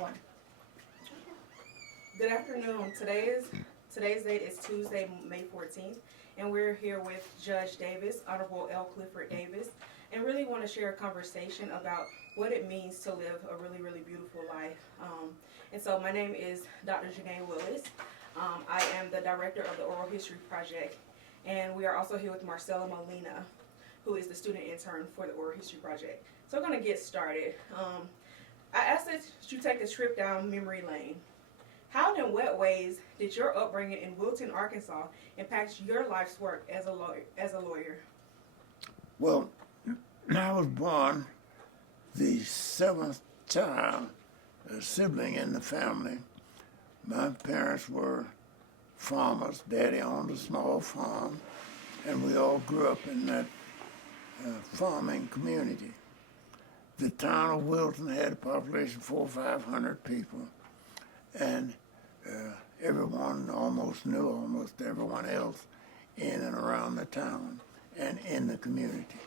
One. Good afternoon. Today's date is Tuesday, May 14th, and we're here with Judge Davis, Honorable L. Clifford Davis, and really want to share a conversation about what it means to live a really, really beautiful life. And so my name is Dr. Janae Willis. I am the director of the Oral History Project, and we are also here with Marcella Molina, who is the student intern for the Oral History Project. So we're going to get started. I asked that you take a trip down memory lane. How and in what ways did your upbringing in Wilton, Arkansas impact your life's work as a lawyer? Well, I was born the seventh child, sibling in the family. My parents were farmers. Daddy owned a small farm, and we all grew up in that farming community. The town of Wilton had a population of 400 or 500 people, and everyone almost knew almost everyone else in and around the town and in the community.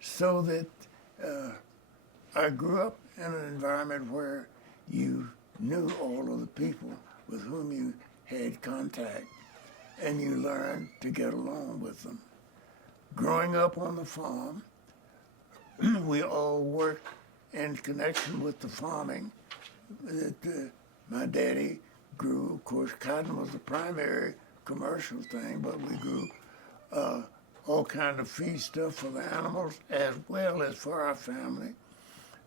So that I grew up in an environment where you knew all of the people with whom you had contact, and you learned to get along with them. Growing up on the farm, we all worked in connection with the farming. My daddy grew, of course, cotton was the primary commercial thing, but we grew all kind of feed stuff for the animals as well as for our family.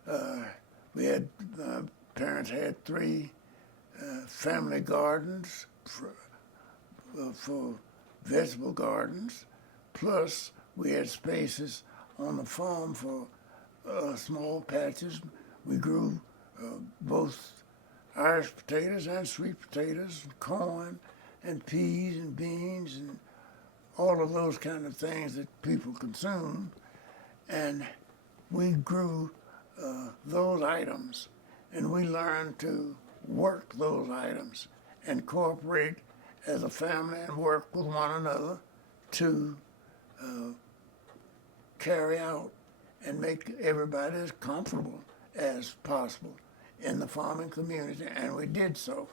My parents had three family gardens for vegetable gardens, plus we had spaces on the farm for small patches. We grew both Irish potatoes and sweet potatoes, and corn, and peas and beans, and all of those kind of things that people consume. And we grew those items, and we learned to work those items and cooperate as a family and work with one another to carry out and make everybody as comfortable as possible in the farming community, and we did so.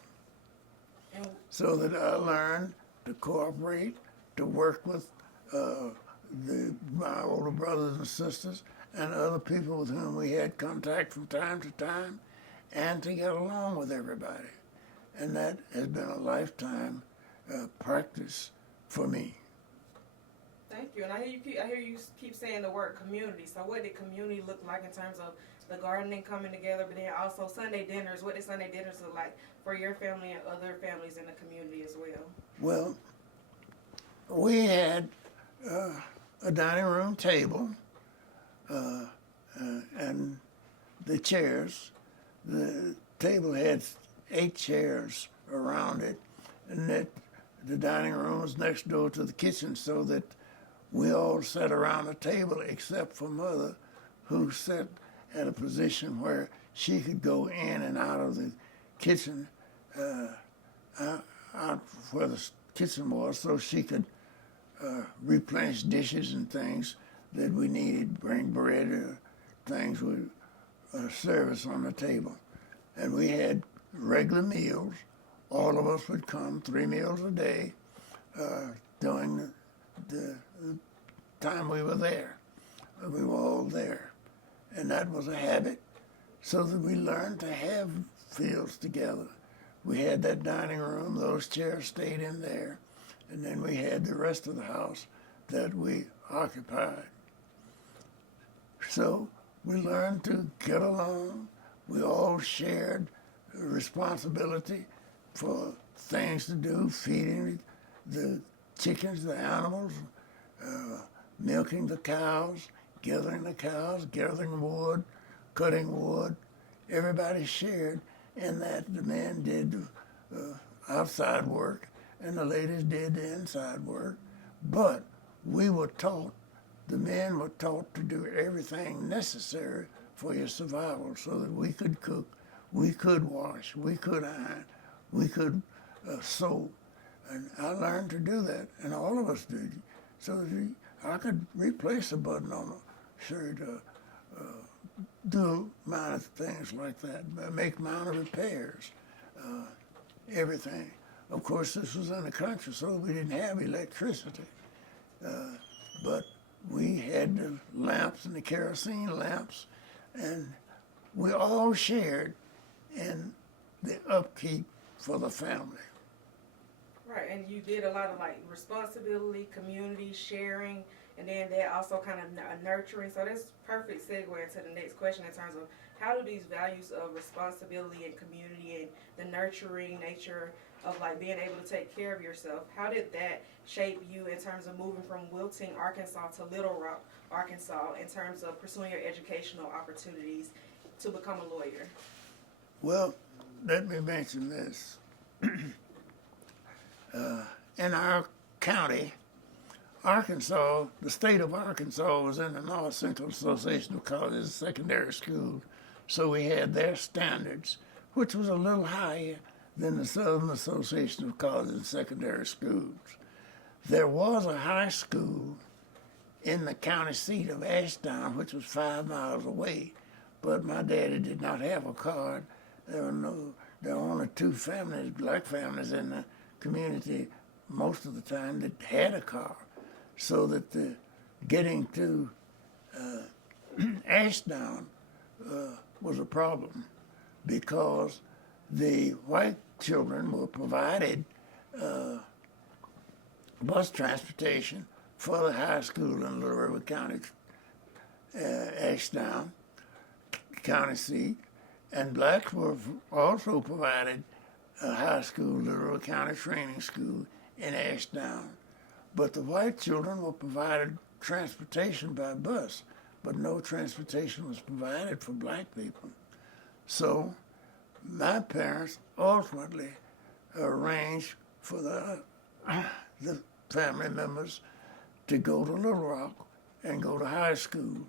So that I learned to cooperate, to work with my older brothers and sisters and other people with whom we had contact from time to time, and to get along with everybody. And that has been a lifetime practice for me. Thank you. And I hear you keep saying the word community. So what did community look like in terms of the gardening coming together, but then also Sunday dinners? What did Sunday dinners look like for your family and other families in the community as well? Well, we had a dining room table and the chairs. The table had 8 chairs around it, and that the dining room was next door to the kitchen, so that we all sat around the table except for Mother, who sat at a position where she could go in and out of the kitchen, out where the kitchen was, so she could replenish dishes and things that we needed, bring bread or things with service on the table. And we had regular meals. All of us would come, 3 meals a day, during the time we were there. We were all there. And that was a habit, so that we learned to have meals together. We had that dining room, those chairs stayed in there, and then we had the rest of the house that we occupied. So we learned to get along. We all shared responsibility for things to do, feeding the chickens, the animals, milking the cows, gathering wood, cutting wood. Everybody shared in that. The men did outside work and the ladies did the inside work. But we were taught, the men were taught to do everything necessary for your survival, so that we could cook, we could wash, we could iron, we could sew. And I learned to do that, and all of us did. So that I could replace a button on a shirt, do minor things like that, make minor repairs, everything. Of course, this was in the country, so we didn't have electricity. But we had the lamps and the kerosene lamps, and we all shared in the upkeep for the family. Right, and you did a lot of like responsibility, community sharing, and then that also kind of nurturing. So that's perfect segue into the next question in terms of how do these values of responsibility and community and the nurturing nature of like being able to take care of yourself, how did that shape you in terms of moving from Wilton, Arkansas to Little Rock, Arkansas in terms of pursuing your educational opportunities to become a lawyer? Well, let me mention this. In our county, Arkansas, the state of Arkansas was in the North Central Association of Colleges and Secondary Schools, so we had their standards, which was a little higher than the Southern Association of Colleges and Secondary Schools. There was a high school in the county seat of Ashdown, which was 5 miles away, but my daddy did not have a card. There were only 2 families, black families in the community most of the time that had a car, so that getting to Ashdown was a problem because the white children were provided bus transportation for the high school in Little River County, Ashdown county seat, and blacks were also provided a high school, Little River County Training School in Ashdown. But the white children were provided transportation by bus, but no transportation was provided for black people. So my parents ultimately arranged for the family members to go to Little Rock and go to high school.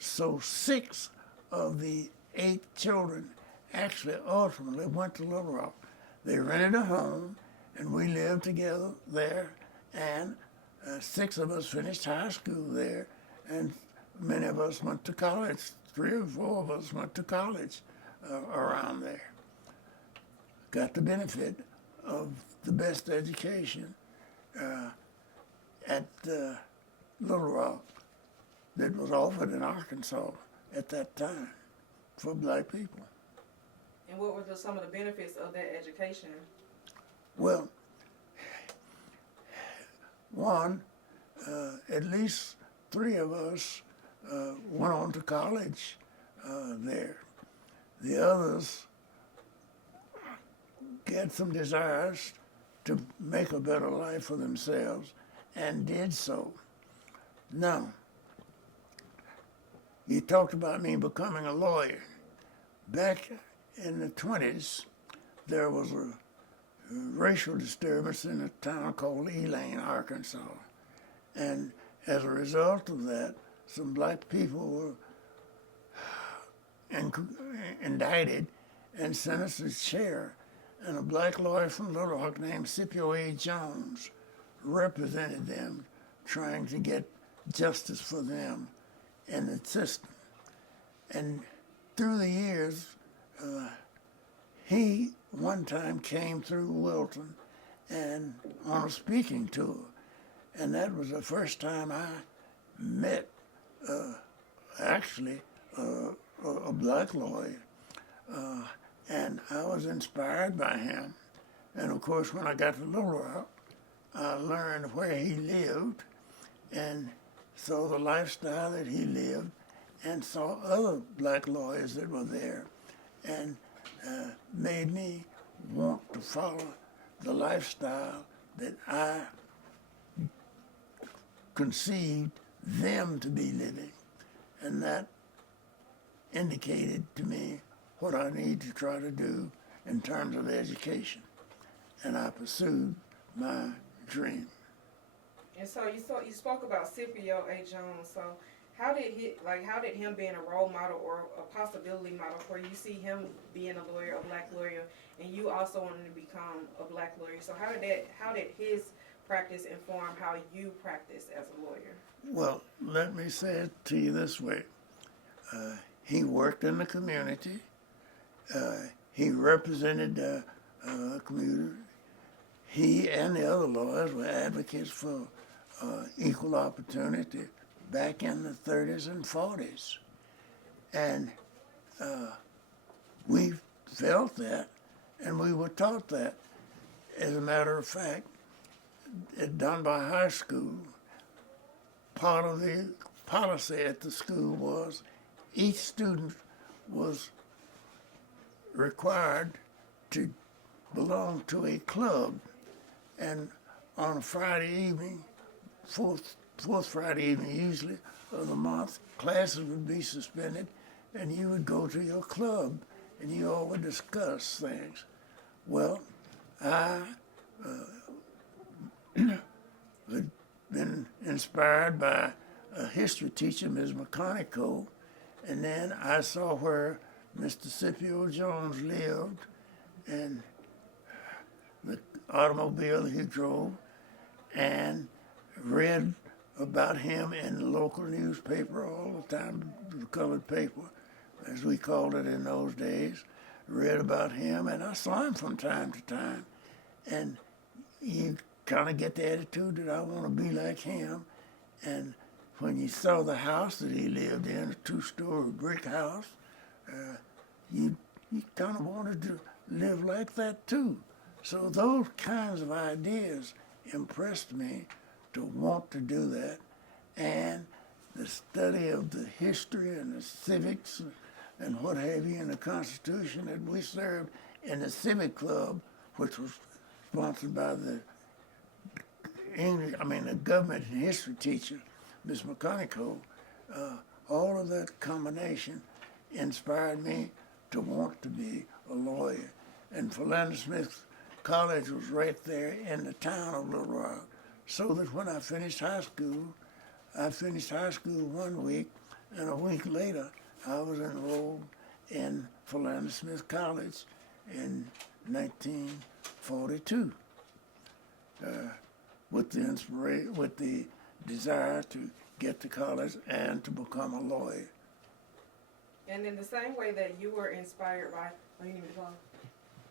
So 6 of the 8 children actually ultimately went to Little Rock. They rented a home, and we lived together there, and 6 of us finished high school there, and many of us went to college. 3 or 4 of us went to college around there. Got the benefit of the best education at Little Rock that was offered in Arkansas at that time for black people. And what were some of the benefits of that education? Well, one, at least 3 of us went on to college there. The others had some desires to make a better life for themselves and did so. Now, you talked about me becoming a lawyer. Back in the 20s, there was a racial disturbance in a town called Elaine, Arkansas. And as a result of that, some black people were indicted and sentenced to chair. And a black lawyer from Little Rock named Scipio A. Jones represented them, trying to get justice for them in the system. And through the years, he one time came through Wilton and on a speaking tour. And that was the first time I met a black lawyer. And I was inspired by him. And of course, when I got to Little Rock, I learned where he lived and saw the lifestyle that he lived and saw other black lawyers that were there, and made me want to follow the lifestyle that I conceived them to be living. And that indicated to me what I need to try to do in terms of education. And I pursued my dream. And so you spoke about Scipio A. Jones. So how did him being a role model or a possibility model where you see him being a lawyer, a black lawyer, and you also wanted to become a black lawyer? So how did his practice inform how you practice as a lawyer? Well, let me say it to you this way. he worked in the community. He represented the community. He and the other lawyers were advocates for equal opportunity back in the 30s and 40s. And we felt that, and we were taught that. As a matter of fact, it done by high school. Part of the policy at the school was each student was required to belong to a club, and on a Friday evening, fourth Friday evening usually of the month, classes would be suspended, and you would go to your club, and you all would discuss things. Well, I had been inspired by a history teacher, Ms. McConico, and then I saw where Mr. Scipio Jones lived and the automobile he drove, and read about him in the local newspaper all the time, the colored paper, as we called it in those days. Read about him, and I saw him from time to time, and you kind of get the attitude that I want to be like him. And when you saw the house that he lived in, a two-story brick house, you kind of wanted to live like that too. So those kinds of ideas impressed me to want to do that. And the study of the history and the civics and what have you in the Constitution that we served in the Civic Club, which was sponsored by the the government and history teacher, Ms. McConico. All of that combination inspired me to want to be a lawyer. And Philander Smith College was right there in the town of Little Rock. So that when I finished high school 1 week, and a week later, I was enrolled in Philander Smith College in 1942 with the desire to get to college and to become a lawyer. And in the same way that you were inspired by, oh, you need me to call?